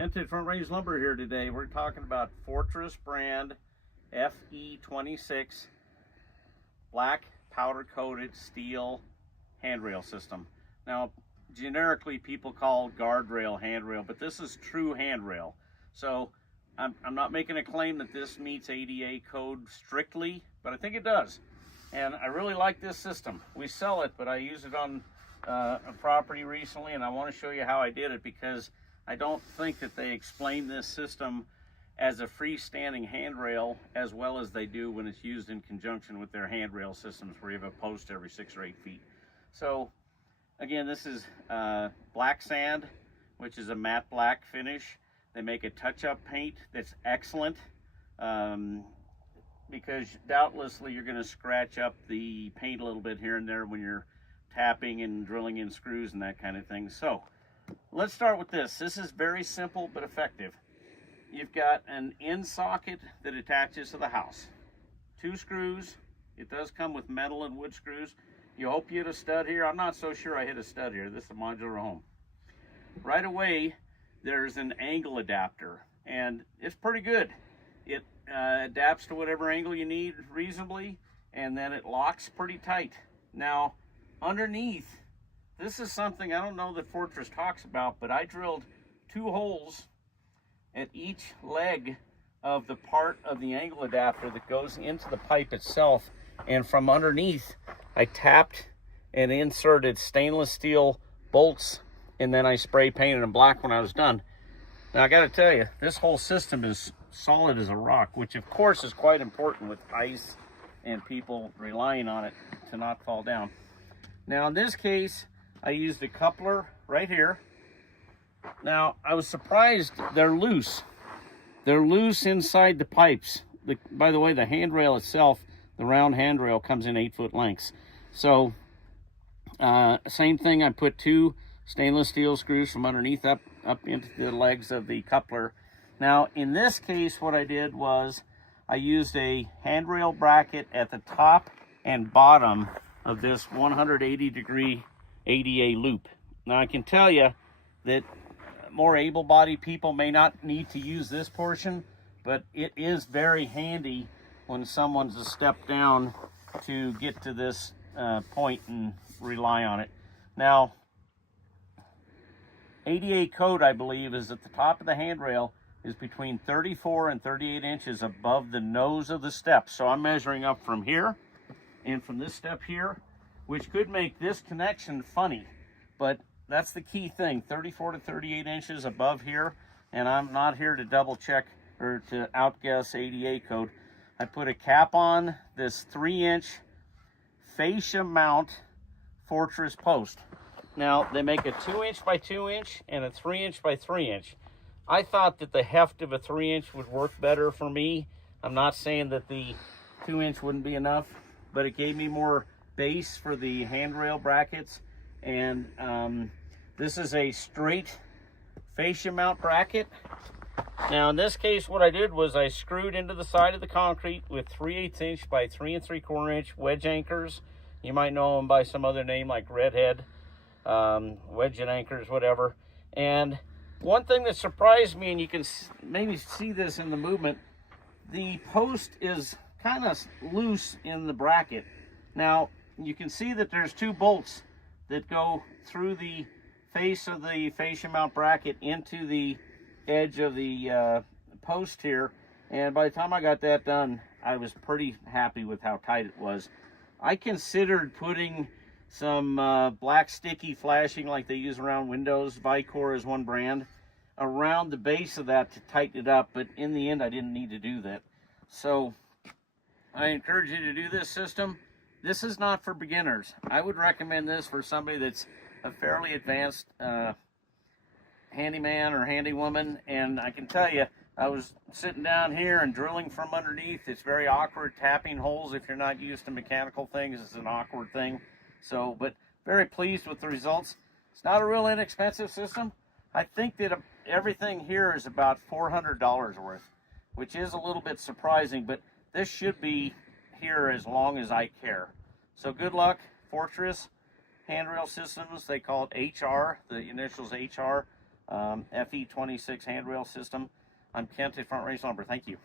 Tinted Front Range Lumber here today. We're talking about Fortress brand Fe26 black powder coated steel handrail system. Now generically people call guardrail handrail, but this is true handrail. So I'm not making a claim that this meets ADA code strictly, but I think it does. And I really like this system. We sell it, but I use it on a property recently, and I want to show you how I did it because I don't think that they explain this system as a freestanding handrail as well as they do when it's used in conjunction with their handrail systems where you have a post every 6 or 8 feet. So again, this is black sand, which is a matte black finish. They make a touch-up paint that's excellent because doubtlessly you're going to scratch up the paint a little bit here and there when you're tapping and drilling in screws and that kind of thing. So let's start with this. This is very simple but effective. You've got an end socket that attaches to the house. 2 screws. It does come with metal and wood screws. You hope you hit a stud here. I'm not so sure I hit a stud here. This is a modular home. Right away, there's an angle adapter, and it's pretty good. It adapts to whatever angle you need reasonably, and then it locks pretty tight. Now, underneath, this is something I don't know that Fortress talks about, but I drilled 2 holes at each leg of the part of the angle adapter that goes into the pipe itself, and from underneath I tapped and inserted stainless steel bolts, and then I spray painted them black when I was done. Now I got to tell you, this whole system is solid as a rock, which of course is quite important with ice and people relying on it to not fall down. Now in this case, I used a coupler right here. Now I was surprised they're loose. They're loose inside the pipes. By the way, the handrail itself, the round handrail, comes in 8-foot lengths. So same thing, I put 2 stainless steel screws from underneath up into the legs of the coupler. Now in this case, what I did was I used a handrail bracket at the top and bottom of this 180-degree ADA loop. Now I can tell you that more able-bodied people may not need to use this portion, but it is very handy when someone's a step down to get to this point and rely on it. Now, ADA code, I believe, is at the top of the handrail is between 34 and 38 inches above the nose of the step. So I'm measuring up from here and from this step here, which could make this connection funny, but that's the key thing, 34 to 38 inches above here. And I'm not here to double check or to outguess ADA code. I put a cap on this 3-inch fascia mount Fortress post. Now they make a 2-inch by 2-inch and a 3-inch by 3-inch. I thought that the heft of a 3-inch would work better for me. I'm not saying that the 2-inch wouldn't be enough, but it gave me more base for the handrail brackets. And this is a straight fascia mount bracket. Now in this case, what I did was I screwed into the side of the concrete with 3/8 inch by 3 3/4 inch wedge anchors. You might know them by some other name like redhead, wedge and anchors, whatever. And one thing that surprised me, and you can maybe see this in the movement, the post is kind of loose in the bracket. Now you can see that there's 2 bolts that go through the face of the fascia mount bracket into the edge of the post here, and by the time I got that done, I was pretty happy with how tight it was. I considered putting some black sticky flashing like they use around windows, Vicor is one brand, around the base of that to tighten it up, but in the end I didn't need to do that. So I encourage you to do this system. This is not for beginners. I would recommend this for somebody that's a fairly advanced handyman or handywoman. And I can tell you, I was sitting down here and drilling from underneath. It's very awkward tapping holes. If you're not used to mechanical things, it's an awkward thing. So, but very pleased with the results. It's not a real inexpensive system. I think that everything here is about $400 worth, which is a little bit surprising, but this should be here as long as I care. So good luck, Fortress Handrail Systems. They call it HR, the initials HR. Fe26 handrail system. I'm Kent at Front Range Lumber. Thank you.